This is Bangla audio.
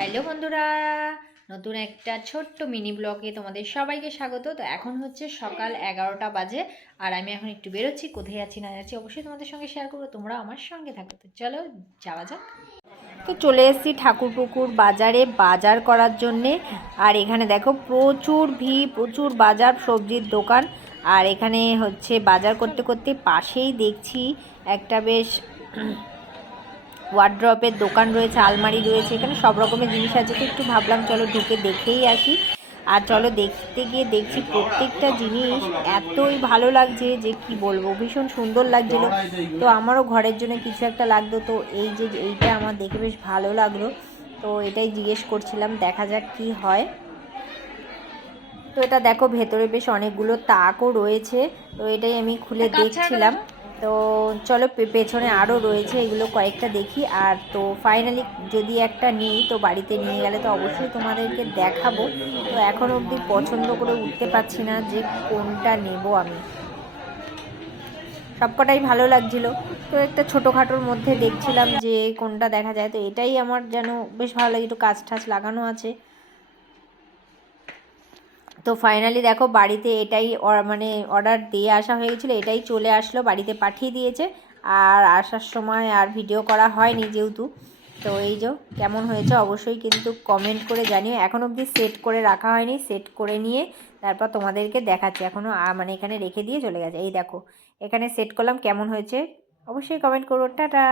হ্যালো বন্ধুরা, নতুন একটা ছোট্ট মিনি ব্লগে তোমাদের সবাইকে স্বাগত। তো এখন হচ্ছে সকাল 11টা বাজে, আর আমি এখন একটু বেরোচ্ছি। কোথায় যাচ্ছি না যাচ্ছি অবশ্যই তোমাদের সঙ্গে শেয়ার করবো, তোমরা আমার সঙ্গে থাকো। তো চলো যাওয়া যাক। তো চলে এসেছি ঠাকুরপুকুর বাজারে বাজার করার জন্যে। আর এখানে দেখো প্রচুর ভিড়, প্রচুর বাজার, সবজির দোকান। আর এখানে হচ্ছে বাজার করতে করতে পাশেই দেখছি একটা বেশ ওয়ার্ড্রপের দোকান রয়েছে, আলমারি রয়েছে, এখানে সব রকমের জিনিস আছে। তো একটু ভাবলাম চলো ঢুকে দেখেই আসি। আর চলো দেখতে গিয়ে দেখছি প্রত্যেকটা জিনিস এতই ভালো লাগছে যে কি বলবো, ভীষণ সুন্দর লাগছিল। তো আমারও ঘরের জন্য কিছু একটা লাগতো, তো এইটা আমার দেখে বেশ ভালো লাগলো। তো এটাই জিজ্ঞেস করছিলাম, দেখা যাক কি হয়। তো এটা দেখো ভেতরে বেশ অনেকগুলো তাকও রয়েছে, তো এটাই আমি খুলে দেখছিলাম। তো চলো পেছনে আরও রয়েছে, এগুলো কয়েকটা দেখি। আর তো ফাইনালি যদি একটা নিই তো বাড়িতে নিয়ে গেলে তো অবশ্যই তোমাদেরকে দেখাবো। তো এখন অবধি পছন্দ করে উঠতে পারছি না যে কোনটা নেব আমি। সবকটাই ভালো লাগছিল, তো একটা ছোটোখাটোর মধ্যে দেখছিলাম যে কোনটা দেখা যায়। তো এটাই আমার যেন বেশ ভালো লাগে, একটু কাজ টাজ লাগানো আছে। তো ফাইনালি দেখো বাড়িতে এটাই মানে অর্ডার দিয়ে আসা হয়ে গেছিলো, এটাই চলে আসলো, বাড়িতে পাঠিয়ে দিয়েছে। আর আসার সময় আর ভিডিও করা হয়নি যেহেতু। তো এই যে কেমন হয়েছে অবশ্যই কিন্তু কমেন্ট করে জানিও। এখন অবধি সেট করে রাখা হয়নি, সেট করে নিয়ে তারপর তোমাদেরকে দেখাচ্ছি। এখনও মানে এখানে রেখে দিয়ে চলে গেছে। এই দেখো এখানে সেট করলাম, কেমন হয়েছে অবশ্যই কমেন্ট করো। টাটা।